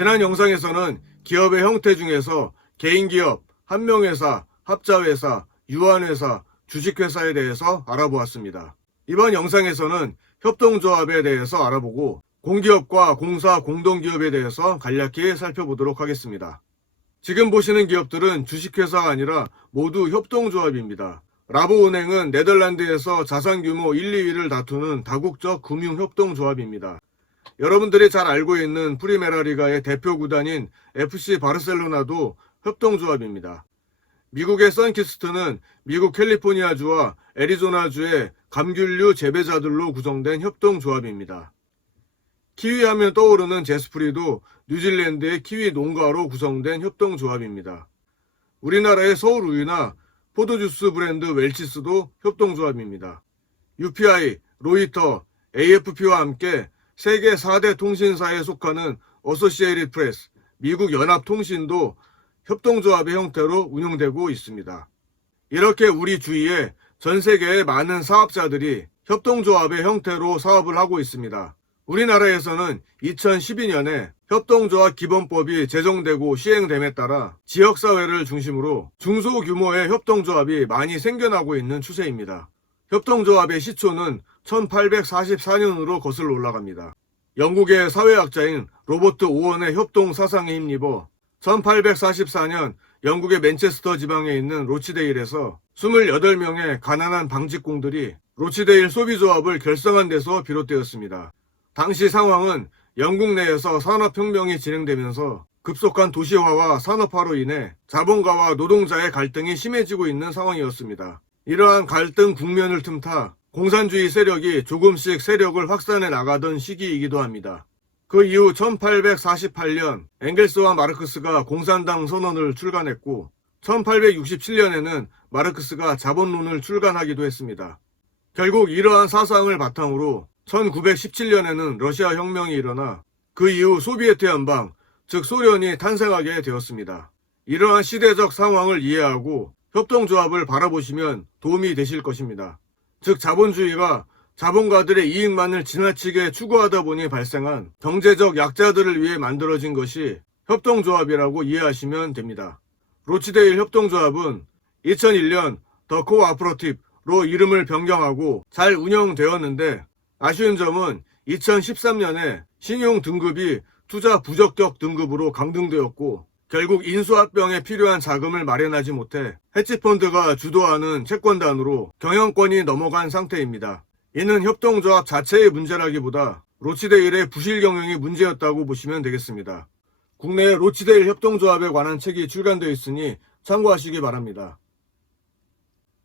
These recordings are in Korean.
지난 영상에서는 기업의 형태 중에서 개인기업, 한명회사, 합자회사, 유한회사, 주식회사에 대해서 알아보았습니다. 이번 영상에서는 협동조합에 대해서 알아보고 공기업과 공사, 공동기업에 대해서 간략히 살펴보도록 하겠습니다. 지금 보시는 기업들은 주식회사가 아니라 모두 협동조합입니다. 라보은행은 네덜란드에서 자산규모 1, 2위를 다투는 다국적 금융협동조합입니다. 여러분들이 잘 알고 있는 프리메라리가의 대표 구단인 FC 바르셀로나도 협동조합입니다. 미국의 선키스트는 미국 캘리포니아주와 애리조나주의 감귤류 재배자들로 구성된 협동조합입니다. 키위하면 떠오르는 제스프리도 뉴질랜드의 키위 농가로 구성된 협동조합입니다. 우리나라의 서울우유나 포도주스 브랜드 웰치스도 협동조합입니다. UPI, 로이터, AFP와 함께 세계 4대 통신사에 속하는 어소시에이티드 프레스, 미국 연합통신도 협동조합의 형태로 운영되고 있습니다. 이렇게 우리 주위에 전 세계의 많은 사업자들이 협동조합의 형태로 사업을 하고 있습니다. 우리나라에서는 2012년에 협동조합 기본법이 제정되고 시행됨에 따라 지역사회를 중심으로 중소규모의 협동조합이 많이 생겨나고 있는 추세입니다. 협동조합의 시초는 1844년으로 거슬러 올라갑니다. 영국의 사회학자인 로버트 오원의 협동 사상에 힘입어 1844년 영국의 맨체스터 지방에 있는 로치데일에서 28명의 가난한 방직공들이 로치데일 소비조합을 결성한 데서 비롯되었습니다. 당시 상황은 영국 내에서 산업혁명이 진행되면서 급속한 도시화와 산업화로 인해 자본가와 노동자의 갈등이 심해지고 있는 상황이었습니다. 이러한 갈등 국면을 틈타 공산주의 세력이 조금씩 세력을 확산해 나가던 시기이기도 합니다. 그 이후 1848년 엥겔스와 마르크스가 공산당 선언을 출간했고 1867년에는 마르크스가 자본론을 출간하기도 했습니다. 결국 이러한 사상을 바탕으로 1917년에는 러시아 혁명이 일어나 그 이후 소비에트 연방, 즉 소련이 탄생하게 되었습니다. 이러한 시대적 상황을 이해하고 협동조합을 바라보시면 도움이 되실 것입니다. 즉 자본주의가 자본가들의 이익만을 지나치게 추구하다 보니 발생한 경제적 약자들을 위해 만들어진 것이 협동조합이라고 이해하시면 됩니다. 로치데일 협동조합은 2001년 더 코오퍼레이티브로 이름을 변경하고 잘 운영되었는데 아쉬운 점은 2013년에 신용 등급이 투자 부적격 등급으로 강등되었고 결국 인수합병에 필요한 자금을 마련하지 못해 헤지펀드가 주도하는 채권단으로 경영권이 넘어간 상태입니다. 이는 협동조합 자체의 문제라기보다 로치데일의 부실 경영이 문제였다고 보시면 되겠습니다. 국내에 로치데일 협동조합에 관한 책이 출간되어 있으니 참고하시기 바랍니다.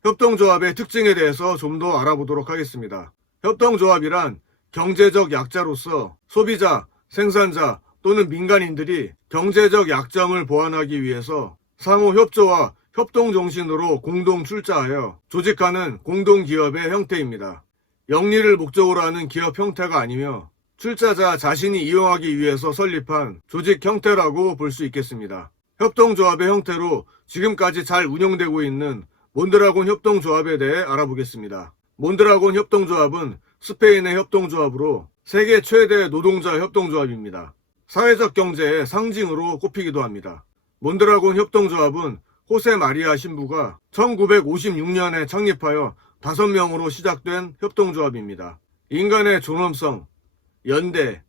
협동조합의 특징에 대해서 좀 더 알아보도록 하겠습니다. 협동조합이란 경제적 약자로서 소비자, 생산자 또는 민간인들이 경제적 약점을 보완하기 위해서 상호 협조와 협동 정신으로 공동 출자하여 조직하는 공동기업의 형태입니다. 영리를 목적으로 하는 기업 형태가 아니며 출자자 자신이 이용하기 위해서 설립한 조직 형태라고 볼 수 있겠습니다. 협동조합의 형태로 지금까지 잘 운영되고 있는 몬드라곤 협동조합에 대해 알아보겠습니다. 몬드라곤 협동조합은 스페인의 협동조합으로 세계 최대 노동자 협동조합입니다. 사회적 경제의 상징으로 꼽히기도 합니다. 몬드라곤 협동조합은 호세 마리아 신부가 1956년에 창립하여 5명으로 시작된 협동조합입니다. 인간의 존엄성, 연대,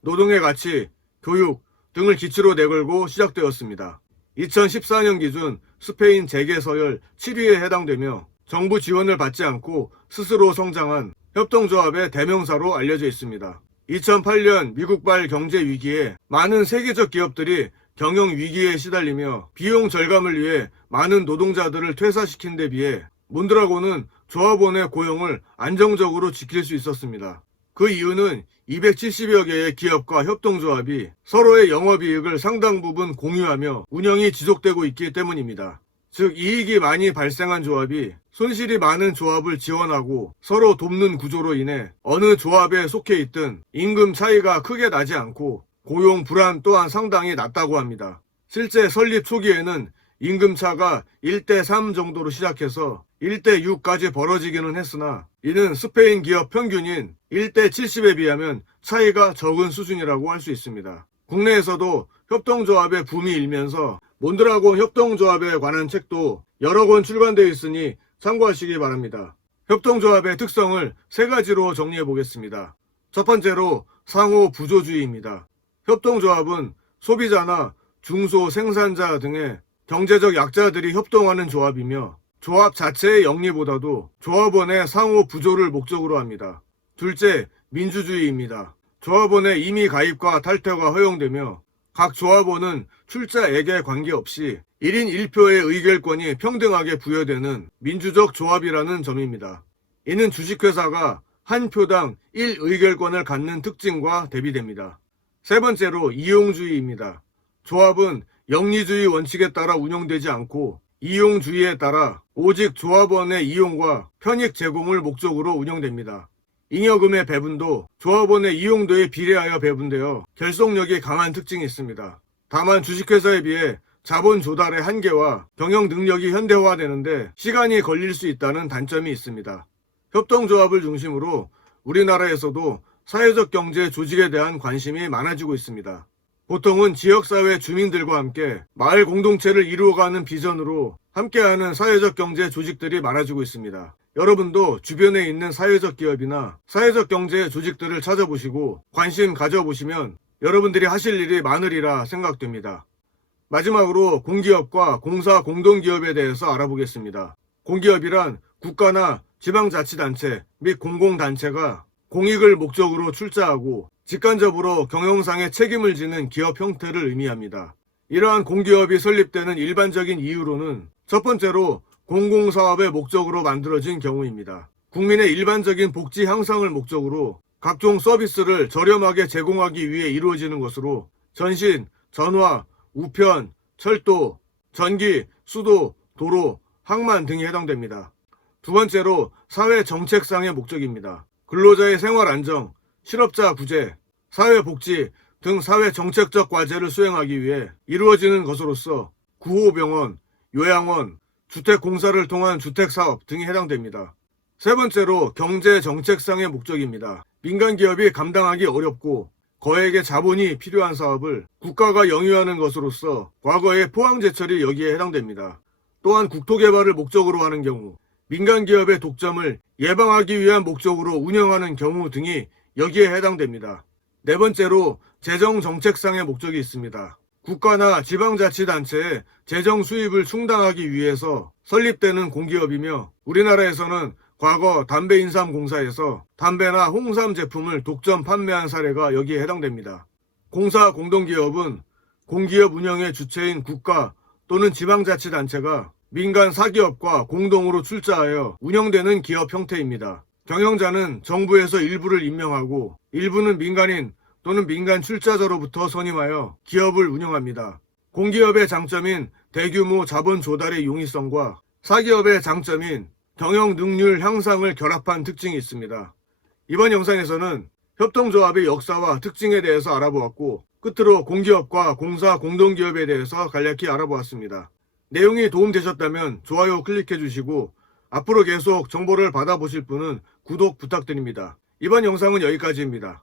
노동의 가치, 교육 등을 기치로 내걸고 시작되었습니다. 2014년 기준 스페인 재계서열 7위에 해당되며 정부 지원을 받지 않고 스스로 성장한 협동조합의 대명사로 알려져 있습니다. 2008년 미국발 경제 위기에 많은 세계적 기업들이 경영 위기에 시달리며 비용 절감을 위해 많은 노동자들을 퇴사시킨 데 비해 몬드라곤은 조합원의 고용을 안정적으로 지킬 수 있었습니다. 그 이유는 270여 개의 기업과 협동조합이 서로의 영업이익을 상당 부분 공유하며 운영이 지속되고 있기 때문입니다. 즉 이익이 많이 발생한 조합이 손실이 많은 조합을 지원하고 서로 돕는 구조로 인해 어느 조합에 속해 있든 임금 차이가 크게 나지 않고 고용 불안 또한 상당히 낮다고 합니다. 실제 설립 초기에는 임금차가 1대3 정도로 시작해서 1대6까지 벌어지기는 했으나 이는 스페인 기업 평균인 1대70에 비하면 차이가 적은 수준이라고 할 수 있습니다. 국내에서도 협동조합의 붐이 일면서 몬드라곤 협동조합에 관한 책도 여러 권 출간되어 있으니 참고하시기 바랍니다. 협동조합의 특성을 세 가지로 정리해 보겠습니다. 첫 번째로 상호 부조주의입니다. 협동조합은 소비자나 중소 생산자 등의 경제적 약자들이 협동하는 조합이며 조합 자체의 영리보다도 조합원의 상호 부조를 목적으로 합니다. 둘째, 민주주의입니다. 조합원의 임의 가입과 탈퇴가 허용되며 각 조합원은 출자액에 관계없이 1인 1표의 의결권이 평등하게 부여되는 민주적 조합이라는 점입니다. 이는 주식회사가 한 표당 1의결권을 갖는 특징과 대비됩니다. 세 번째로 이용주의입니다. 조합은 영리주의 원칙에 따라 운영되지 않고 이용주의에 따라 오직 조합원의 이용과 편익 제공을 목적으로 운영됩니다. 잉여금의 배분도 조합원의 이용도에 비례하여 배분되어 결속력이 강한 특징이 있습니다. 다만 주식회사에 비해 자본 조달의 한계와 경영 능력이 현대화되는데 시간이 걸릴 수 있다는 단점이 있습니다. 협동조합을 중심으로 우리나라에서도 사회적 경제 조직에 대한 관심이 많아지고 있습니다. 보통은 지역사회 주민들과 함께 마을 공동체를 이루어가는 비전으로 함께하는 사회적 경제 조직들이 많아지고 있습니다. 여러분도 주변에 있는 사회적 기업이나 사회적 경제 조직들을 찾아보시고 관심 가져보시면 여러분들이 하실 일이 많으리라 생각됩니다. 마지막으로 공기업과 공사 공동기업에 대해서 알아보겠습니다. 공기업이란 국가나 지방자치단체 및 공공단체가 공익을 목적으로 출자하고 직간접으로 경영상의 책임을 지는 기업 형태를 의미합니다. 이러한 공기업이 설립되는 일반적인 이유로는 첫 번째로 공공사업의 목적으로 만들어진 경우입니다. 국민의 일반적인 복지 향상을 목적으로 각종 서비스를 저렴하게 제공하기 위해 이루어지는 것으로 전신, 전화, 우편, 철도, 전기, 수도, 도로, 항만 등이 해당됩니다. 두 번째로 사회 정책상의 목적입니다. 근로자의 생활 안정, 실업자 구제, 사회복지 등 사회 정책적 과제를 수행하기 위해 이루어지는 것으로서 구호병원, 요양원, 주택공사를 통한 주택사업 등이 해당됩니다. 세 번째로 경제정책상의 목적입니다. 민간기업이 감당하기 어렵고 거액의 자본이 필요한 사업을 국가가 영위하는 것으로서 과거의 포항제철이 여기에 해당됩니다. 또한 국토개발을 목적으로 하는 경우, 민간기업의 독점을 예방하기 위한 목적으로 운영하는 경우 등이 여기에 해당됩니다. 네 번째로 재정정책상의 목적이 있습니다. 국가나 지방자치단체의 재정 수입을 충당하기 위해서 설립되는 공기업이며 우리나라에서는 과거 담배인삼공사에서 담배나 홍삼 제품을 독점 판매한 사례가 여기에 해당됩니다. 공사 공동기업은 공기업 운영의 주체인 국가 또는 지방자치단체가 민간 사기업과 공동으로 출자하여 운영되는 기업 형태입니다. 경영자는 정부에서 일부를 임명하고 일부는 민간인 또는 민간 출자자로부터 선임하여 기업을 운영합니다. 공기업의 장점인 대규모 자본 조달의 용이성과 사기업의 장점인 경영 능률 향상을 결합한 특징이 있습니다. 이번 영상에서는 협동조합의 역사와 특징에 대해서 알아보았고 끝으로 공기업과 공사 공동기업에 대해서 간략히 알아보았습니다. 내용이 도움되셨다면 좋아요 클릭해 주시고 앞으로 계속 정보를 받아보실 분은 구독 부탁드립니다. 이번 영상은 여기까지입니다.